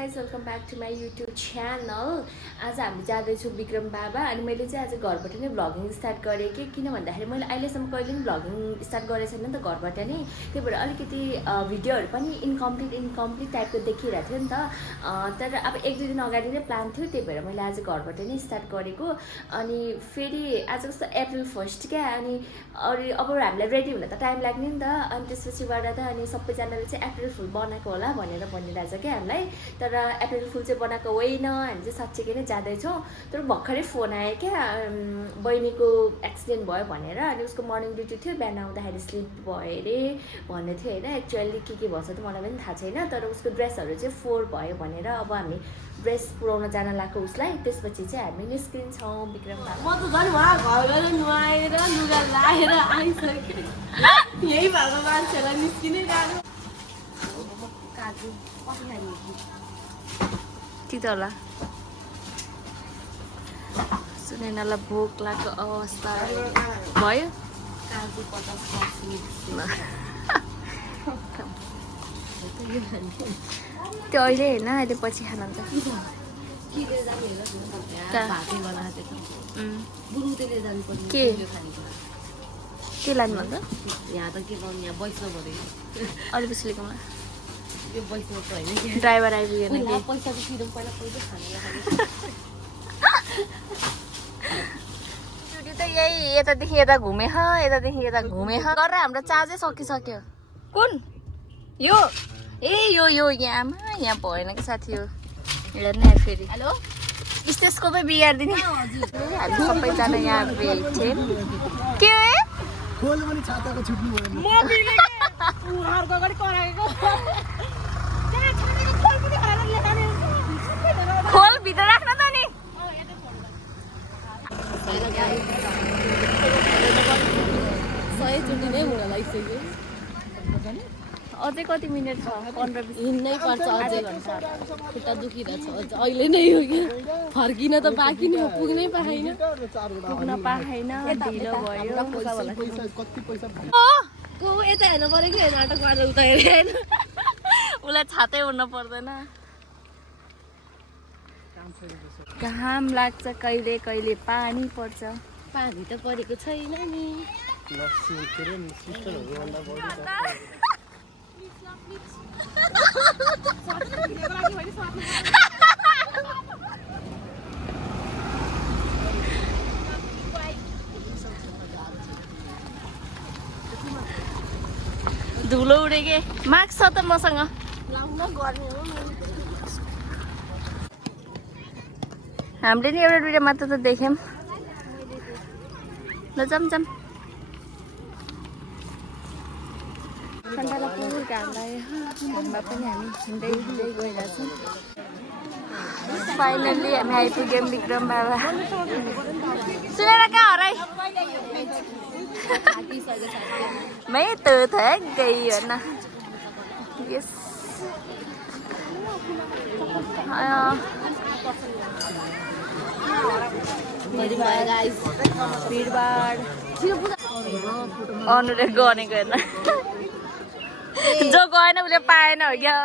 Guys welcome back to my YouTube channel. आज हामी जाँदैछौँ विक्रम बाबा। अनि मैले चाहिँ आज घरबाट नै भ्लगिङ स्टार्ट गरेँ कि किन भन्दाखेरि मैले अहिलेसम्म कहिले पनि भ्लगिङ स्टार्ट गरेको छैन नि त घरबाट नै। त्यही भएर अलिकति भिडियोहरू पनि इन्कम्प्लिट टाइपको देखिरहेको थियो नि त। तर अब एक दुई दिन अगाडि नै प्लान थियो, त्यही भएर मैले आज घरबाट नै स्टार्ट गरेको। अनि फेरि आज कस्तो अप्रिल 1 क्या, अनि अब हामीलाई रेडी हुन त टाइम लाग्ने नि त। अनि त्यसपछिबाट त अनि सबैजनाले चाहिँ अप्रिल फुल बनाएको होला भनेर भनिरहेछ क्या हामीलाई। तर अप्रिल फुल चाहिँ बनाएको होइन, हामी चाहिँ साँच्चीकै नै जाँदैछौँ। तर भर्खरै फोन आयो क्या, बहिनीको एक्सिडेन्ट भयो भनेर। अनि उसको मर्निङ ड्युटी थियो, बिहान आउँदाखेरि स्लिप भयो अरे भन्ने थियो होइन। एक्चुअली के भन्छ त मलाई पनि थाहा छैन, तर उसको ड्रेसहरू चाहिँ 4 भयो भनेर। अब हामी ड्रेस पुऱ्याउन जान लाग्यो उसलाई, त्यसपछि चाहिँ हामी निस्किन्छौँ विक्रम बाबा। म त झन् उहाँ घर गएर नुहाएर लुगा लाएर आइसकेँ। यही भएको मान्छेलाई निस्किनै गाह्रो। काजु कति खाने ठिक होला सुनेनलाई भोक लाग्दो अवस्था भयो। काजु 50 त्यो अहिले होइन, अहिले पछि खानु हुन्छ। के लानु भन्छ यहाँ त के गर्नु, यहाँ वैष्णव भयो अरू पिछलेकोमा यो वैष्णव त होइन। ड्राइभर आइपुगेन कि पैसा त तिरौँ पहिला खानु चुटी त यही यतादेखि यता घुमे यतादेखि यता घुमे गरेर हाम्रो चार्जै सकिसक्यो। कुन यो यो यहाँ भएन कि साथी, यो हेर्ने फेरि हेलो स्टेजको पो बिगारिदिने। हामी सबैजना यहाँ भेट्छौँ। के खोल पनि छाताको छुट्नु भएन। म बिले के उहाँहरुको अगाडि कराएको त्यहाँ छानेको खोल पनि हालेर ल्याउने खोल भित्र राख्न त नि। सय चोटि नै हुन लागिसक्यो। अझै कति मिनट छ? 15-20 हिँड्नै पर्छ अझै घन्टा। खुट्टा दुखिरहेछ अझ अहिले नै हो कि फर्किन त बाँकी नै हो, पुग्नै पाएन। पुग्न पाएन, ढिलो भयो। कति पैसा को यता हेर्नु पर्यो कि नाटक गरेर उता हेरे होइन। उसलाई छातै उड्न पर्दैन। घाम लाग्छ कहिले कहिले, पानी पर्छ। पानी त परेको छैन नि। धुलो उडे के मार्क्स छ त मसँग। हामीले नि एउटा दुइटा मात्र त देख्यौँ। ल जाम ठन्डालाई पुरै घाम लाग्यो। घाममा पनि हामी हिँड्दै गइरहेछौँ। फाइनल्ली हामी आइपुग्यौँ विक्रम बाबा। सुनेर कहाँ हराई? मैं तो थक गई वरना। यस भिडभाड अनुले गनेको हेर्न। जो गएन उसले पाएन हो क्या।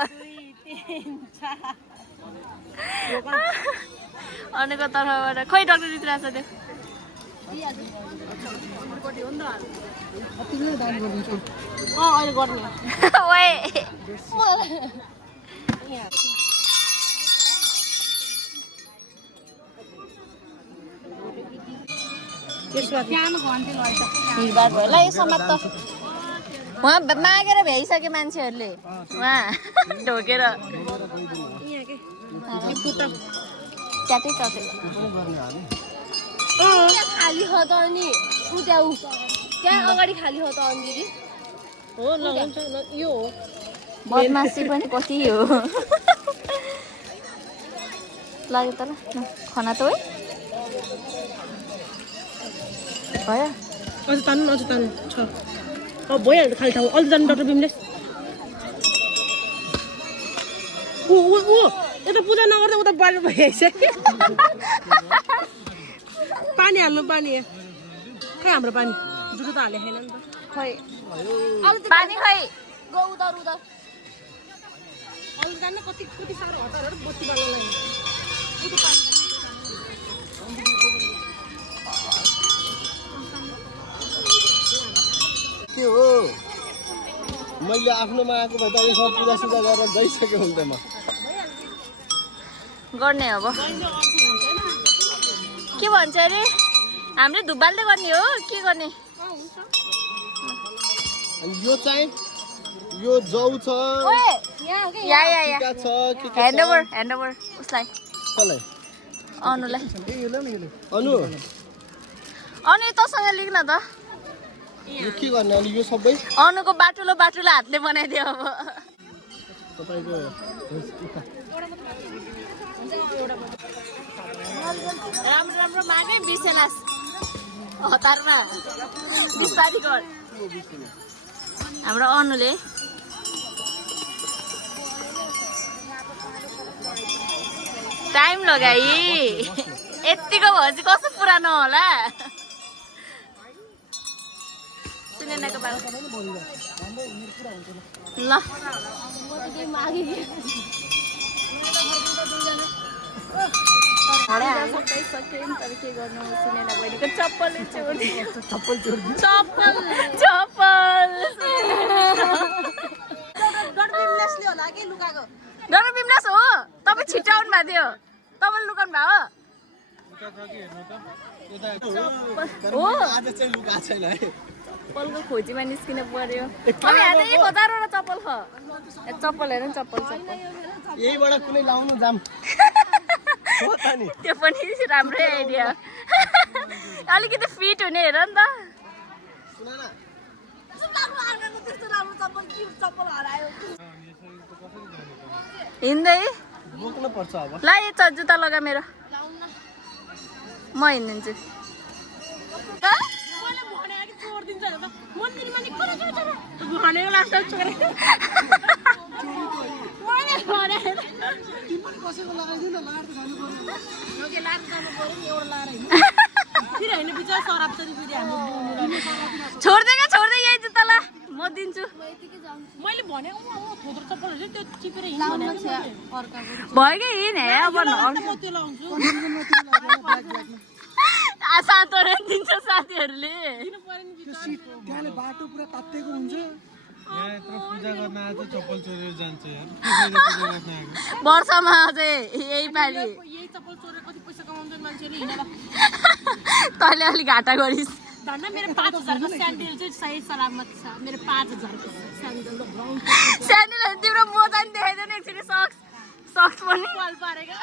अनुको तर्फबाट खोइ डक्टर जितिरहेको छ अहिले गर्ने ओए भिडभाड भयो ल। यो समात त उहाँ मागेर भ्याइसक्यो मान्छेहरूले, उहाँ ढोकेर च्याटै चटे। खाली हो त अनि उद्याउ त्यहाँ अगाडि खाली हो त अनि दिदी हो ल हुन्छ ल। यो हो बदमासी पनि कति हो लाग्यो त। ल खाना त है भयो। अझ तान्नु छ। भइहाल्छ खाली ठाउँ। अझ जानु डाक्टर बिमले। यता पूजा नगर्दा उता बाहिर भइसक्यो। पानी हाल्नु, पानी खै हाम्रो पानी जुटो त हाले छैन नि त। खै पानी खै गौ उधर अरू जान्न कति कति साह्रो हतारहरू बत्ती बाल्नलाई कति पानी के हो मैले आफ्नोमा आएको भए त यसमा पूजासुजा गरेर गइसकेँ हुन्थेँ म गर्ने अब के भन्छ अरे हामीले धुप बाल्दै गर्ने हो के गर्ने अनि यो चाहिँ यो जौ छ या टिका छ के के ह्यान्ड ओभर उसलाई कसलाई अनुलाई अनु अनु तँसँग लेख्न त यो के गर्ने अनि यो सबै अनुको बाटुलो हातले बनाइदियो अब तपाईँको राम्रो मागे 20 सेलास हतारमा 20 पारी गर हाम्रो अनुले टाइम लगाई यतिको भएपछि कस्तो पुरानो होला सुनेनाको बाल ल तर के गर्नु सुनेना बहिनीको चप्पल डर बिमलास हो तपाईँ छिटाउनु भएको थियो तपाईँले लुकाउनु भयो हो आज चाहिँ लुगा छैन है चप्पलको खोजीमा निस्किन पर्यो अब यहाँ त 1000वटा चप्पल छ चप्पल हेर चप्पल यहीबाट कुनै लाउनु जाम हो त नि त्यो पनि राम्रै आइडिया अलिकति फिट हुने हेर नि त सुन न हिँड्दै बोक्नु पर्छ अब ल यो जुत्ता लगा मेरो म हिँडिदिन्छु छोड्दै यही जुत्ता ल म दिन्छु मैले भने थोत्रो चप्पलहरू त्यो चिपेर भयो कि हिँड हे अब त्यो लाउँछु सातो दिन्छ साथीहरूले त्यहाँले बाटो पुरा तातेको हुन्छ यहाँ यत्रो पूजा गर्न आज चप्पल चोरेर जान्छ यार वर्षमा अझै यही पालि यही चप्पल चोरेर कति पैसा कमाउँछन् मान्छेले हिँडेर तैँले अलिक घाटा गरिस् धन्न मेरो 5000 को स्यान्डल चाहिँ सही सलामत छ मेरो 5000 को स्यान्डल स्यान्डल तिम्रो मोजा नि देखाइदिनु एकचोटि सक्स पनि वाल पारेको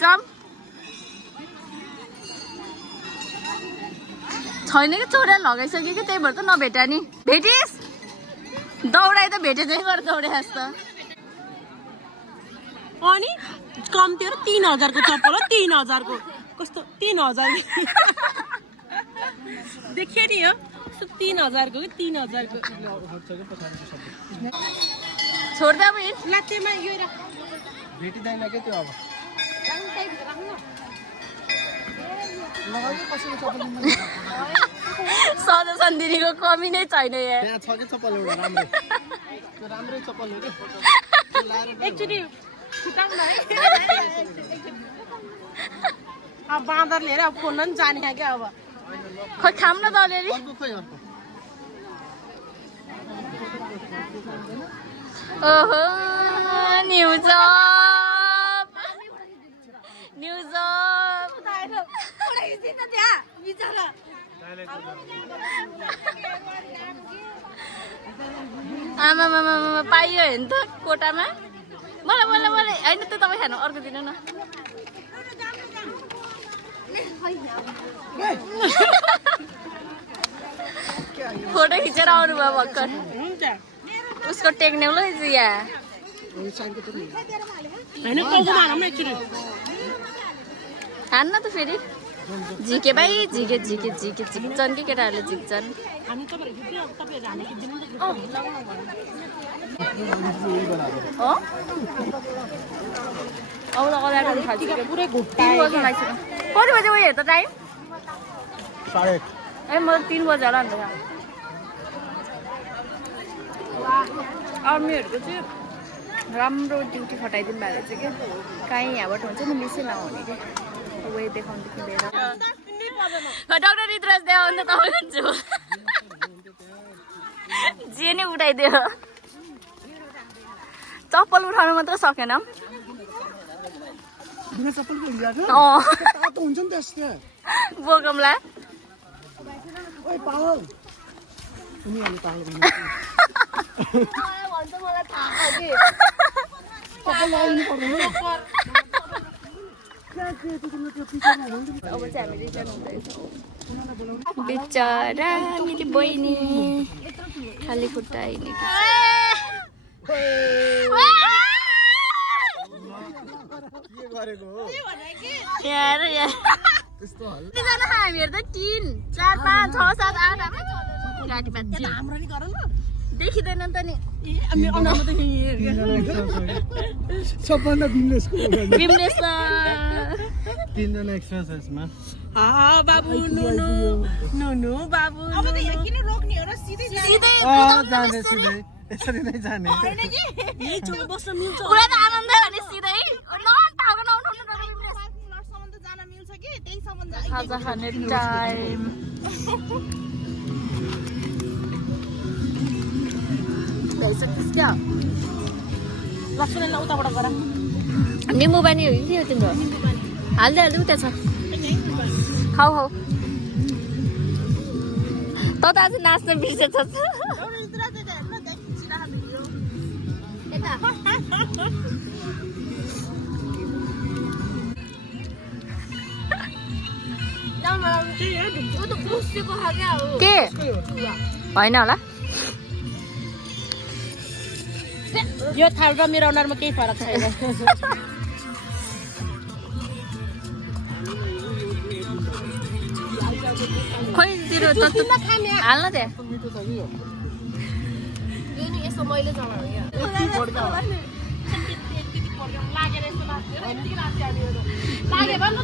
जम छैन कि चोरेर लगाइसक्यो कि त्यही भएर त नभेटा नि भेटिस् दौडाइ त भेटे चाहिँ गरेर दौडाइस् त अनि कम्ती हो 3000 को चप्पल हो 3000 को कस्तो 3000 देखियो नि हो 3000 को कि 3000 को छोड्दा अब हिँड लात्तेमा यो राख भेटिँदैन के त्यो अब लगाउने कसैको चप्पल सधैँ सन्दिनीको कमी नै छैन यहाँ त्यहाँ छ कि चप्पल एउटा राम्रै त्यो राम्रै चप्पल हो कि एकचोटि फुटाउन है अब बाँदर लिएर अब फोन पनि जाने क्या अब खोइ खाम न त अलिअलि अर्को खोइ अर्को ओहो न्यु जब आमा पाइयो हेर्नु त कोटामा मलाई होइन त्यो तपाईँ खानु अर्को दिनु न फोटो खिचेर आउनु भयो भर्खर उसको टेक्नेउलो यहाँ हान्न त फेरि झिके भाइ झिक्छन् कि केटाहरूले झिक्छन् पुरै कति बजे उयो हेर त टाइम 8:30 ए म त 3 बजे होला अन्त आर्मीहरूको चाहिँ राम्रो ड्युटी खटाइदिनु भएको रहेछ क्या कहीँ यहाँबाट हुन्छ नि मिसै नहुने क्या वे देखाउनुदेखि लिएर डक्टर ऋतुराज देखाउनु त तपाईँको जे नै उठाइदियो चप्पल उठाउनु मात्र सकेन बोकमला अब चाहिँ हामी रिटर्न हुँदैछौँ बिचरा मेरो बहिनी खाली खुट्टा हिँडेको हामीहरू त 3 4 5 6 7 8 गाडी बाँच्छ देखिँदैन नि त नि सबभन्दा बिमलेसको बिमलेस 3 जना एक्स्ट्रा छ यसमा बाबु नुनु बाबु अब त यहाँ किन रोक्ने हो र सिधै जाने सिधै यसरी नै जाने यही छेउ बस्न मिल्छ पुरा त आनन्द भने सिधै टाउको नउठाउनु लटसम्म त जान मिल्छ कि त्यहीसम्म खाजा खाने टाइम भइसक्यो क्या लक्ष्मणलाई उताबाट गर निम्बु पानी हो कि तिम्रो हाल्दै हाल्दै उता छ खाऊ खाऊ त आज नाच्न बिर्सेछ के होइन होला यो थाल र मेरो अनुहारमा केही फरक छैन खोइ तिरो हाल्न त्यहाँ यो नि यसो मैले जमा हो लागेर यस्तो लागे भन्नु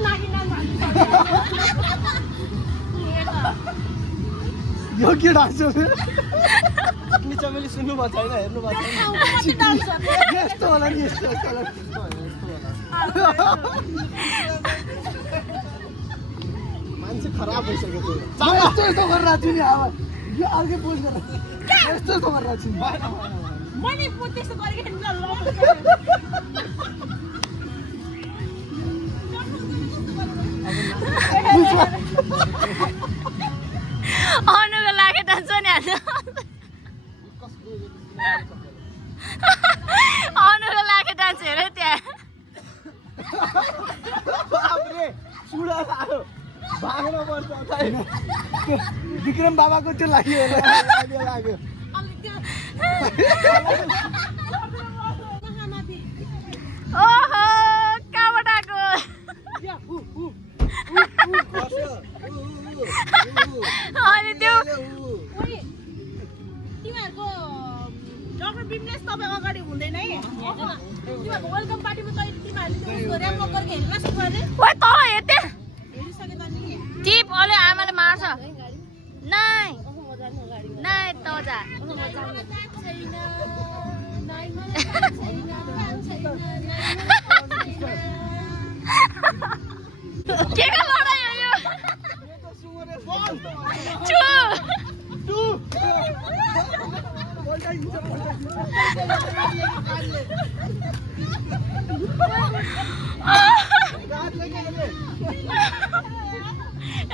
यो के डान्स हो चमेली सुन्नु भएको छैन हेर्नु भएको छैन यस्तो होला नि यस्तो होला मान्छे खराब भइसक्यो त्यो यस्तो यस्तो गरेर छु नि अब यो अर्कै पोज गरेर यस्तो यस्तो गरेर छु मैले त्यस्तो गरेको अनुको लागे डान्स पनि हाल्छ अनुको लागे डान्स हेऱ्यो त्यहाँ भाग्न पर्छ छैन विक्रम बाबाको त्यो लाग्यो लाग्यो ओहो कहाँबाट आएको अनि त्यो तिमीहरूको डाक्टर बिमलेस तपाईँ अगाडि हुँदैन है तिमीहरूको वेलकम पार्टीमा तिमीहरूले ऱ्याप गरेर हेर्न सक्यो अरे ओइ तल हेर्थे हेरिसके त नि टिप अलि आमाले मार्छ नाइ नाइ त जा के का लडाई हो यो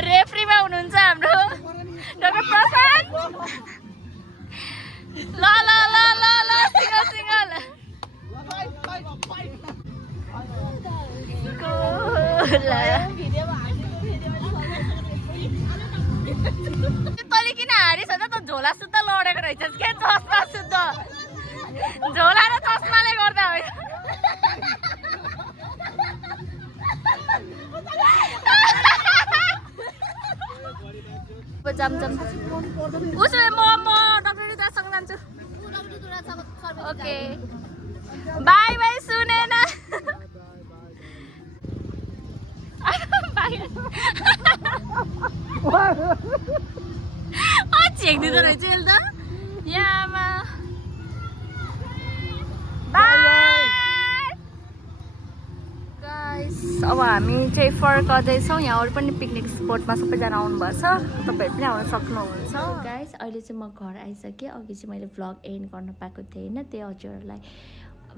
रेफ्रीमा हुनुहुन्छ हाम्रो डाक्टर प्रसाद ल ल ल ल ल सिंगल सिंगल तैँले किन हारिस त झोला सुत्त लडेको रहेछस् के चस्मा सुत्त झोला र चस्माले गर्दा होइन जाम उसो म डाक्टर ऋतुराजसँग जान्छु ओके बाई बाई सुनेन छेक्दिँदो रहेछ यसले त यहाँमा गाइस अब हामी चाहिँ फर्कँदैछौँ यहाँ अरू पनि पिकनिक स्पोटमा सबैजना आउनुभएको छ तपाईँहरू पनि आउन सक्नुहुन्छ गाइस अहिले चाहिँ म घर आइसकेँ अघि चाहिँ मैले भ्लग एन्ड गर्न पाएको थिएन त्यही हजुरहरूलाई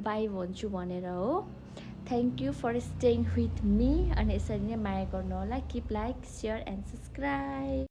बाई भन्छु भनेर हो thank you for staying with me अनि यसरी नै माया गर्नु होला keep like share and subscribe